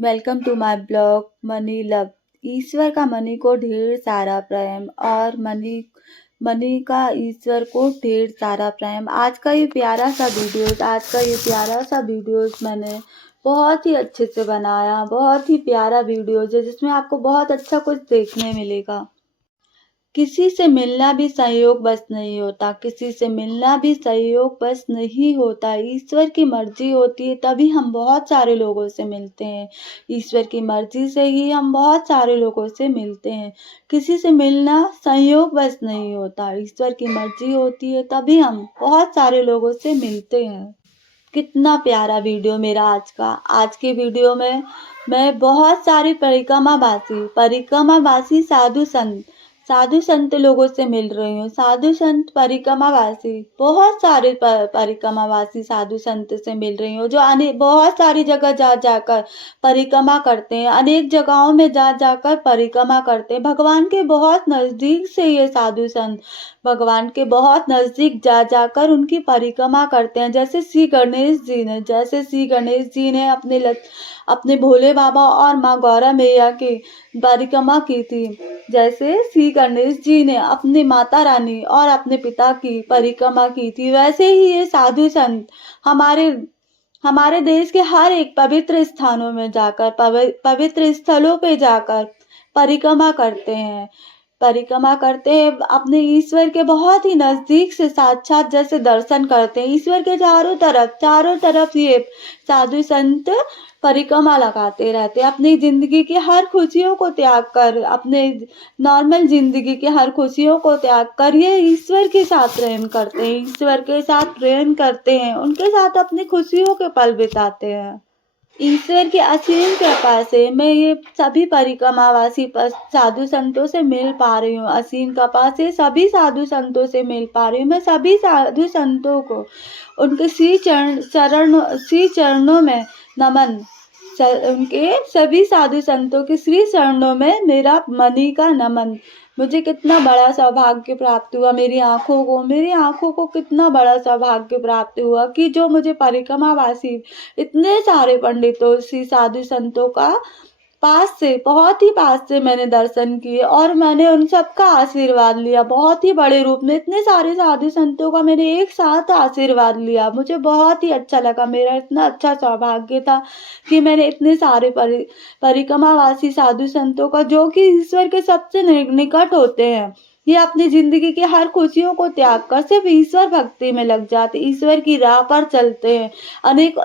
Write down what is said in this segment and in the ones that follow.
Welcome to my blog money love. ईश्वर का मनी को ढेर सारा प्रेम और मनी का ईश्वर को ढेर सारा प्रेम। आज का ये प्यारा सा वीडियोस मैंने बहुत ही अच्छे से बनाया। बहुत ही प्यारा वीडियोस है जिसमें आपको बहुत अच्छा कुछ देखने मिलेगा। किसी से मिलना भी संयोग बस नहीं होता, किसी से मिलना भी संयोग बस नहीं होता। ईश्वर की मर्जी होती है तभी हम बहुत सारे लोगों से मिलते हैं। ईश्वर की मर्जी से ही हम बहुत सारे लोगों से मिलते हैं। किसी से मिलना संयोग बस नहीं होता, ईश्वर की मर्जी होती है तभी हम बहुत सारे लोगों से मिलते हैं। कितना प्यारा वीडियो मेरा आज के वीडियो में मैं बहुत सारी परिक्रमावासी साधु संत लोगों से मिल रही हूँ। साधु संत परिक्रमावासी बहुत सारे परिक्रमावासी साधु संत से मिल रही हूँ जो बहुत सारी जगह जा जाकर परिक्रमा करते हैं। अनेक जगहों में जा जाकर परिक्रमा करते हैं। भगवान के बहुत नजदीक से ये साधु संत भगवान के बहुत नजदीक जा जाकर उनकी परिक्रमा करते हैं। जैसे श्री गणेश जी ने अपने भोले बाबा और माँ गौरा मैया की परिक्रमा की थी। जैसे श्री गणेश जी ने अपनी माता रानी और अपने पिता की परिक्रमा की थी, वैसे ही ये साधु संत हमारे देश के हर एक पवित्र स्थानों में जाकर पवित्र स्थलों पे जाकर परिक्रमा करते हैं। अपने ईश्वर के बहुत ही नजदीक से साक्षात जैसे दर्शन करते हैं। ईश्वर के चारों तरफ ये साधु संत परिक्रमा लगाते रहते हैं। अपनी जिंदगी की हर खुशियों को त्याग कर, अपने नॉर्मल जिंदगी की हर खुशियों को त्याग कर ये ईश्वर के साथ प्रेम करते हैं। उनके साथ अपनी खुशियों के पल बिताते हैं। ईश्वर की असीम कृपा से मैं ये सभी परिक्रमावासी साधु संतों से मिल पा रही हूँ। असीम कृपा से सभी साधु संतों से मिल पा रही हूँ। मैं सभी साधु संतों को उनके श्री चरणों में नमन। उनके सभी साधु संतों के श्री चरणों में मेरा मनी का नमन। मुझे कितना बड़ा सौभाग्य प्राप्त हुआ, मेरी आंखों को कितना बड़ा सौभाग्य प्राप्त हुआ कि जो मुझे परिक्रमावासी इतने सारे पंडितों श्री साधु संतों का बहुत ही पास से मैंने दर्शन किए और मैंने उन सबका आशीर्वाद लिया। बहुत ही बड़े रूप में इतने सारे साधु संतों का मैंने एक साथ आशीर्वाद लिया। मुझे बहुत ही अच्छा लगा। मेरा इतना अच्छा सौभाग्य था कि मैंने इतने सारे परिक्रमावासी साधु संतों का, जो कि ईश्वर के सबसे निकट होते हैं, ये अपनी जिंदगी की हर खुशियों को त्याग कर सिर्फ ईश्वर भक्ति में लग जाते, ईश्वर की राह पर चलते हैं।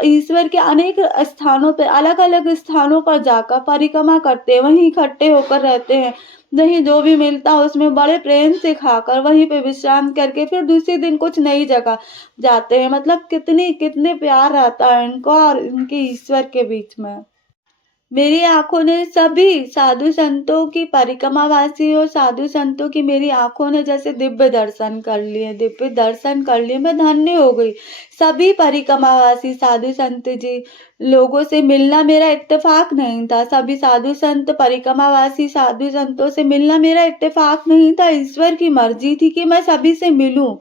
ईश्वर के अनेक स्थानों पर, अलग अलग स्थानों पर जाकर परिक्रमा करते हैं, वहीं इकट्ठे होकर रहते हैं। वहीं जो भी मिलता है उसमें बड़े प्रेम से खाकर वहीं पे विश्राम करके फिर दूसरे दिन कुछ नई जगह जाते हैं। मतलब कितने प्यार रहता है इनको और इनके ईश्वर के बीच में। मेरी आंखों ने सभी साधु संतों की परिक्रमावासी और साधु संतों की मेरी आंखों ने जैसे दिव्य दर्शन कर लिए। मैं धन्य हो गई। सभी परिक्रमावासी साधु संत जी लोगों से मिलना मेरा इत्तेफाक नहीं था। सभी साधु संत परिक्रमावासी साधु संतों से मिलना मेरा इत्तेफाक नहीं था। ईश्वर की मर्जी थी कि मैं सभी से मिलूं।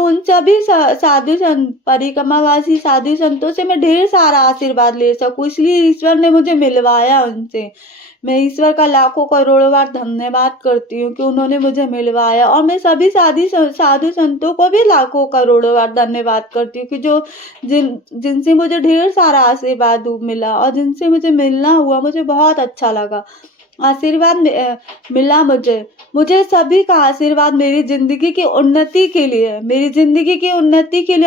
उन सभी साधु संत परिक्रमावासी साधु संतों से मैं ढेर सारा आशीर्वाद ले सकूं, इसलिए ईश्वर ने मुझे मिलवाया उनसे। मैं ईश्वर का लाखों करोड़ों बार धन्यवाद करती हूँ कि उन्होंने मुझे मिलवाया। और मैं सभी साधु संतों को भी लाखों करोड़ों बार धन्यवाद करती हूँ कि जिनसे मुझे ढेर सारा आशीर्वाद मिला और जिनसे मुझे मिलना हुआ। मुझे बहुत अच्छा लगा। आशीर्वाद मिला मुझे सभी का आशीर्वाद मेरी जिंदगी की उन्नति के लिए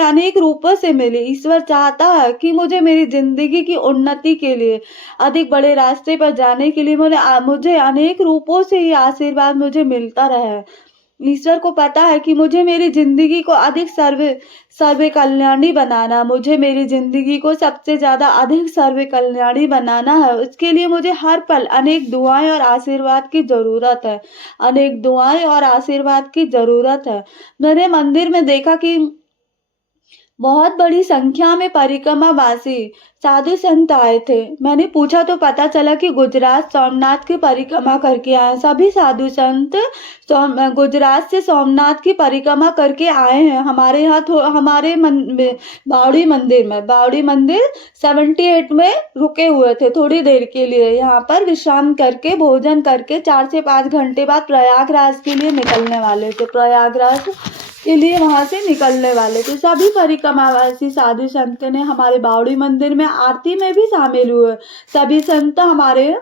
अनेक रूपों से मिले। ईश्वर चाहता है कि मेरी जिंदगी की उन्नति के लिए, अधिक बड़े रास्ते पर जाने के लिए मुझे अनेक रूपों से ये आशीर्वाद मुझे मिलता रहे। ईश्वर को पता है कि मुझे मेरी जिंदगी को अधिक सर्वे कल्याणी बनाना, मुझे मेरी जिंदगी को सबसे ज्यादा अधिक सर्वे कल्याणी बनाना है। उसके लिए मुझे हर पल अनेक दुआएं और आशीर्वाद की जरूरत है। मैंने मंदिर में देखा कि बहुत बड़ी संख्या में परिक्रमावासी साधु संत आए थे। मैंने पूछा तो पता चला कि गुजरात सोमनाथ की परिक्रमा करके आए। सभी साधु संत गुजरात से सोमनाथ की परिक्रमा करके आए हैं। हमारे यहाँ हमारे बावड़ी मंदिर 78 में रुके हुए थे थोड़ी देर के लिए। यहाँ पर विश्राम करके भोजन करके 4 से 5 घंटे बाद प्रयागराज के लिए निकलने वाले थे। प्रयागराज के लिए वहां से निकलने वाले थे। सभी परिक्रमावासी साधु संत ने हमारे बावड़ी मंदिर में आरती में भी शामिल हुए। सभी संत हमारे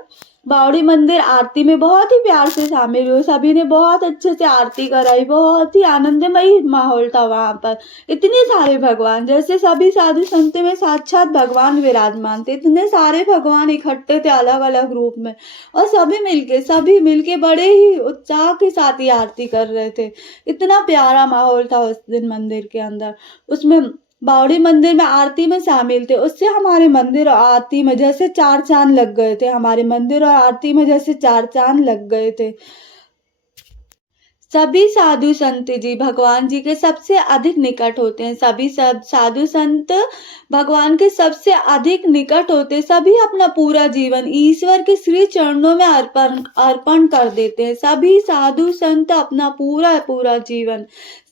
बावड़ी मंदिर आरती में बहुत ही प्यार से शामिल हुए। सभी ने बहुत अच्छे से आरती कराई। बहुत ही आनंदमयी माहौल था वहां पर। इतने सारे भगवान, जैसे सभी साधु संत में साक्षात भगवान विराजमान थे। इतने सारे भगवान इकट्ठे थे अलग अलग रूप में, और सभी मिलके बड़े ही उत्साह के साथ ही आरती कर रहे थे। इतना प्यारा माहौल था उस दिन मंदिर के अंदर। उसमें बावड़ी मंदिर में आरती में शामिल थे। उससे हमारे मंदिर और आरती में जैसे 4 चांद लग गए थे। हमारे मंदिर और आरती में जैसे 4 चांद लग गए थे। सभी साधु संत जी भगवान जी के सबसे अधिक निकट होते हैं। सभी सब साधु संत भगवान के सबसे अधिक निकट होते। सभी अपना पूरा जीवन ईश्वर के श्री चरणों में अर्पण अर्पण कर देते हैं। सभी साधु संत अपना पूरा जीवन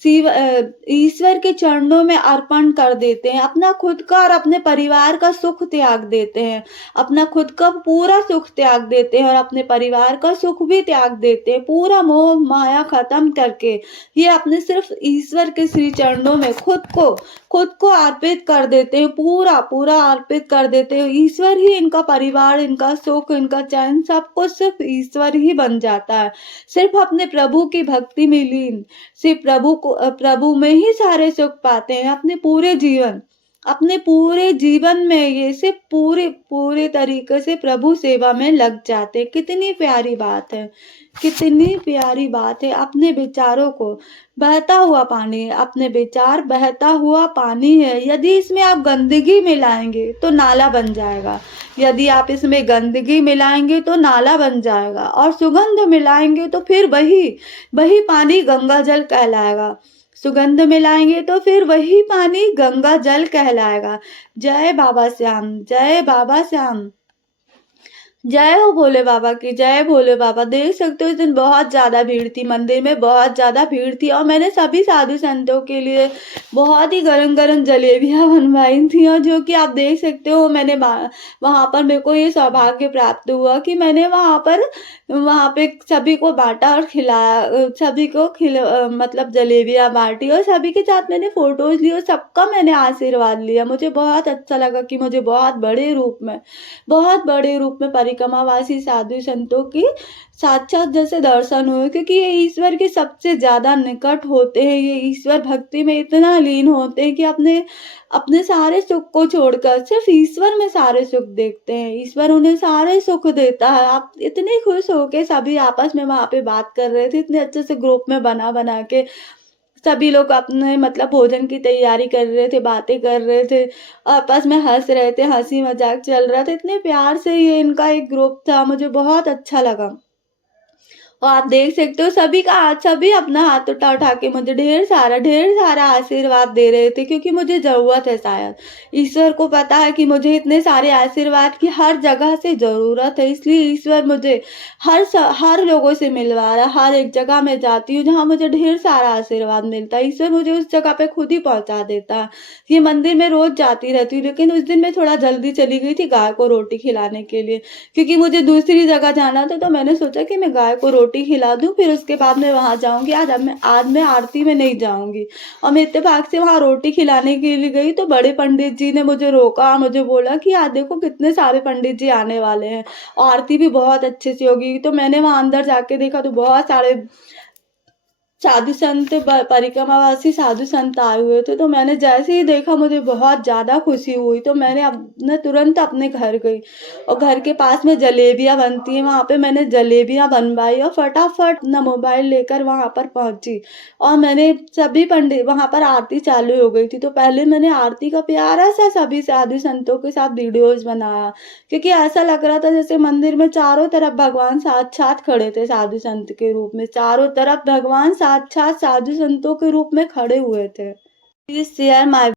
ईश्वर के चरणों में अर्पण कर देते हैं। अपना खुद का और अपने परिवार का सुख त्याग देते हैं। अपना खुद का पूरा सुख त्याग देते हैं और अपने परिवार का सुख भी त्याग देते हैं। पूरा मोह माया खत्म करके ये अपने सिर्फ ईश्वर के श्री चरणों में खुद को अर्पित कर देते हैं। पूरा अर्पित कर देते हैं। ईश्वर ही इनका परिवार, इनका सुख, इनका चैन, सब कुछ सिर्फ ईश्वर ही बन जाता है। सिर्फ अपने प्रभु की भक्ति में लीन, सिर्फ प्रभु में ही सारे सुख पाते हैं। अपने पूरे जीवन में ये सिर्फ पूरे तरीके से प्रभु सेवा में लग जाते हैं। कितनी प्यारी बात है, कितनी प्यारी बात है। अपने विचारों को बहता हुआ पानी, अपने विचार बहता हुआ पानी है। यदि इसमें आप गंदगी मिलाएंगे तो नाला बन जाएगा। यदि आप इसमें गंदगी मिलाएंगे तो नाला बन जाएगा, और सुगंध मिलाएंगे तो फिर वही पानी गंगा जल कहलाएगा। सुगंध मिलाएंगे तो फिर वही पानी गंगा जल कहलाएगा। जय बाबा श्याम, जय बाबा श्याम। जय हो भोले बाबा की, जय भोले बाबा। देख सकते हो इस दिन बहुत ज्यादा भीड़ थी, मंदिर में बहुत ज्यादा भीड़ थी। और मैंने सभी साधु संतों के लिए बहुत ही गरम गरम जलेबियां बनवाई थी, और जो कि आप देख सकते हो मैंने वहां पर मेरे को ये सौभाग्य प्राप्त हुआ कि मैंने वहां पे सभी को बांटा और खिलाया। सभी को मतलब जलेबियां बांटी, और सभी के साथ मैंने फोटोज ली और सबका मैंने आशीर्वाद लिया। मुझे बहुत अच्छा लगा कि मुझे बहुत बड़े रूप में परिक्रमावासी साधु संतों की साक्षात जैसे दर्शन हुए, क्योंकि ये ईश्वर के सबसे ज्यादा निकट होते हैं। ये ईश्वर भक्ति में इतना लीन होते हैं कि अपने सारे सुख को छोड़कर सिर्फ ईश्वर में सारे सुख देखते हैं। ईश्वर उन्हें सारे सुख देता है। आप इतने खुश होके सभी आपस में वहां पे बात कर रहे थे, इतने अच्छे से ग्रुप में बना के सभी लोग अपने मतलब भोजन की तैयारी कर रहे थे, बातें कर रहे थे, आपस में हंस रहे थे, हंसी मजाक चल रहा था। इतने प्यार से ये इनका एक ग्रुप था, मुझे बहुत अच्छा लगा। और आप देख सकते हो सभी अपना हाथ उठा के मुझे ढेर सारा आशीर्वाद दे रहे थे, क्योंकि मुझे जरूरत है। शायद ईश्वर को पता है कि मुझे इतने सारे आशीर्वाद की हर जगह से जरूरत है, इसलिए ईश्वर मुझे हर लोगों से मिलवा रहा है। हर एक जगह मैं जाती हूँ जहाँ मुझे ढेर सारा आशीर्वाद मिलता है, ईश्वर मुझे उस जगह पे खुद ही पहुंचा देता है। ये मंदिर में रोज जाती रहती हूँ, लेकिन उस दिन मैं थोड़ा जल्दी चली गई थी गाय को रोटी खिलाने के लिए, क्योंकि मुझे दूसरी जगह जाना था। तो मैंने सोचा कि मैं गाय को रोटी खिला दूं, फिर उसके बाद मैं वहां जाऊंगी। आज मैं आरती में नहीं जाऊंगी। और मैं इत्तेफाक से वहां रोटी खिलाने के लिए गई तो बड़े पंडित जी ने मुझे रोका, मुझे बोला कि आज देखो कितने सारे पंडित जी आने वाले हैं, और आरती भी बहुत अच्छे से होगी। तो मैंने वहां अंदर जाके देखा तो बहुत सारे साधु संत परिक्रमावासी साधु संत आए हुए थे। तो मैंने जैसे ही देखा मुझे बहुत ज्यादा खुशी हुई। तो मैंने तुरंत अपने घर गई, और घर के पास में जलेबियां बनती हैं, वहां पे मैंने जलेबियां बनवाई और फटाफट अपना मोबाइल लेकर वहां पर पहुंची। और मैंने सभी पंडित वहां पर आरती चालू हो गई थी, तो पहले मैंने आरती का प्यारा सा सभी साधु संतों के साथ वीडियोज बनाया, क्योंकि ऐसा लग रहा था जैसे मंदिर में चारों तरफ भगवान साक्षात खड़े थे साधु संत के रूप में। चारों तरफ भगवान साक्षात साधु संतों के रूप में खड़े हुए थे। Please share my